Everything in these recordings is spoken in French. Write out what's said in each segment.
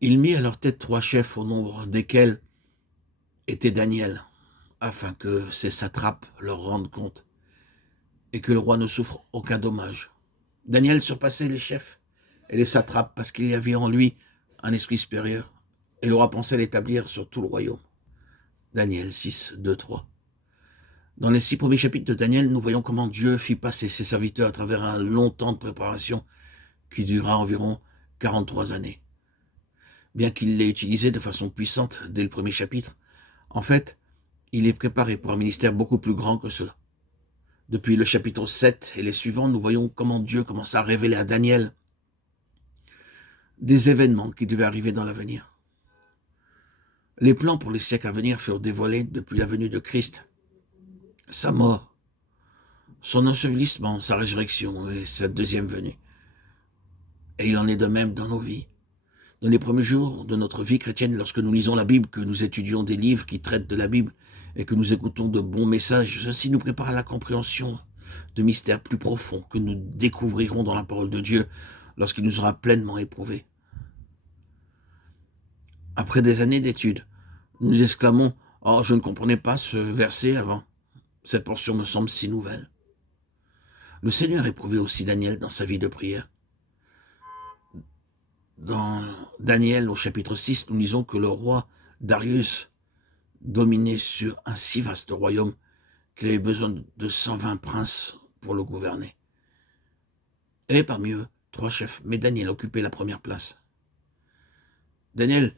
Il mit à leur tête 3 chefs, au nombre desquels était Daniel, afin que ces satrapes leur rendent compte et que le roi ne souffre aucun dommage. Daniel surpassait les chefs et les satrapes parce qu'il y avait en lui un esprit supérieur, et le roi pensait l'établir sur tout le royaume. Daniel 6, 2, 3. Dans les 6 premiers chapitres de Daniel, nous voyons comment Dieu fit passer ses serviteurs à travers un long temps de préparation qui dura environ 43 années. Bien qu'il l'ait utilisé de façon puissante dès le premier chapitre, en fait, il est préparé pour un ministère beaucoup plus grand que cela. Depuis le chapitre 7 et les suivants, nous voyons comment Dieu commença à révéler à Daniel des événements qui devaient arriver dans l'avenir. Les plans pour les siècles à venir furent dévoilés depuis la venue de Christ, sa mort, son ensevelissement, sa résurrection et sa deuxième venue. Et il en est de même dans nos vies. Dans les premiers jours de notre vie chrétienne, lorsque nous lisons la Bible, que nous étudions des livres qui traitent de la Bible et que nous écoutons de bons messages, ceci nous prépare à la compréhension de mystères plus profonds que nous découvrirons dans la parole de Dieu lorsqu'il nous aura pleinement éprouvés. Après des années d'études, nous exclamons « Oh, je ne comprenais pas ce verset avant. Cette portion me semble si nouvelle. » Le Seigneur éprouvait aussi Daniel dans sa vie de prière. Dans Daniel, au chapitre 6, nous lisons que le roi Darius dominait sur un si vaste royaume qu'il avait besoin de 120 princes pour le gouverner. Et parmi eux, 3 chefs, mais Daniel occupait la première place. Daniel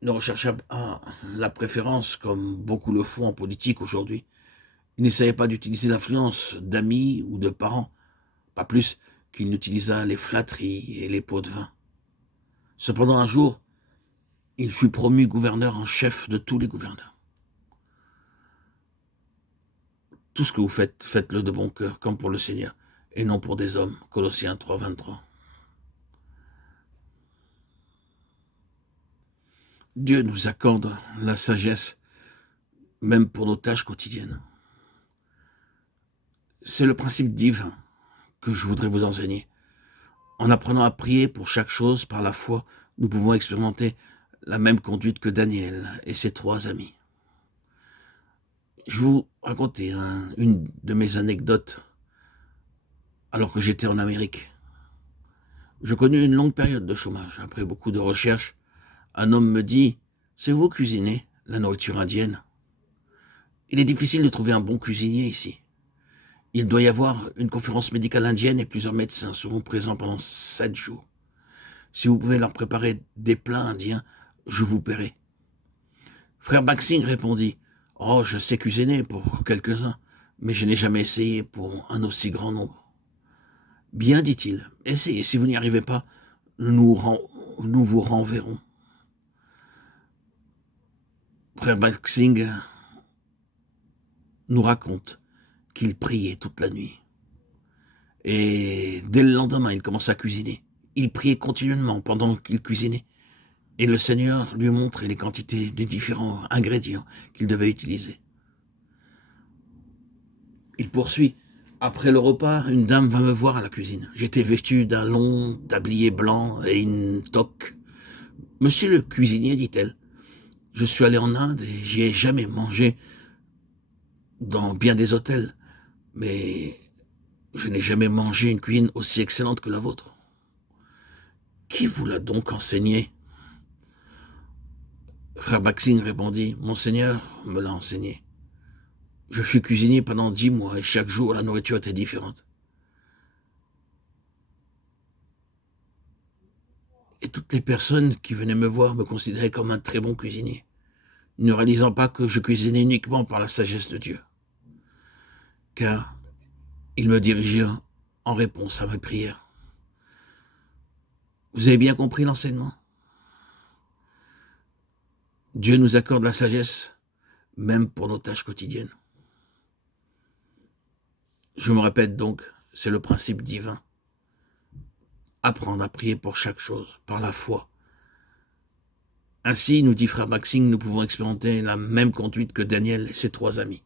ne rechercha pas la préférence comme beaucoup le font en politique aujourd'hui. Il n'essayait pas d'utiliser l'influence d'amis ou de parents, pas plus qu'il n'utilisa les flatteries et les pots de vin. Cependant, un jour, il fut promu gouverneur en chef de tous les gouverneurs. Tout ce que vous faites, faites-le de bon cœur, comme pour le Seigneur, et non pour des hommes. Colossiens 3, 23. Dieu nous accorde la sagesse, même pour nos tâches quotidiennes. C'est le principe divin que je voudrais vous enseigner. En apprenant à prier pour chaque chose par la foi, nous pouvons expérimenter la même conduite que Daniel et ses 3 amis. Je vais vous raconter une de mes anecdotes alors que j'étais en Amérique. Je connus une longue période de chômage. Après beaucoup de recherches, un homme me dit « C'est vous cuisinez la nourriture indienne ?» Il est difficile de trouver un bon cuisinier ici. Il doit y avoir une conférence médicale indienne et plusieurs médecins seront présents pendant 7 jours. Si vous pouvez leur préparer des plats indiens, je vous paierai. Frère Baxing répondit « Oh, je sais cuisiner pour quelques-uns, mais je n'ai jamais essayé pour un aussi grand nombre. » Bien, dit-il, essayez, si vous n'y arrivez pas, nous vous renverrons. Frère Baxing nous raconte qu'il priait toute la nuit. Et dès le lendemain, il commença à cuisiner. Il priait continuellement pendant qu'il cuisinait. Et le Seigneur lui montrait les quantités des différents ingrédients qu'il devait utiliser. Il poursuit. Après le repas, une dame vint me voir à la cuisine. J'étais vêtu d'un long tablier blanc et une toque. « Monsieur le cuisinier, dit-elle, je suis allé en Inde et j'y ai jamais mangé dans bien des hôtels, mais je n'ai jamais mangé une cuisine aussi excellente que la vôtre. Qui vous l'a donc enseigné ?» Frère Baxing répondit, « Mon Seigneur me l'a enseigné. Je fus cuisinier pendant 10 mois et chaque jour la nourriture était différente. Et toutes les personnes qui venaient me voir me considéraient comme un très bon cuisinier, ne réalisant pas que je cuisinais uniquement par la sagesse de Dieu. Car il me dirigeait en réponse à mes prières. Vous avez bien compris l'enseignement? Dieu nous accorde la sagesse, même pour nos tâches quotidiennes. Je me répète donc, c'est le principe divin. Apprendre à prier pour chaque chose, par la foi. Ainsi, nous dit frère Baxing, nous pouvons expérimenter la même conduite que Daniel et ses 3 amis.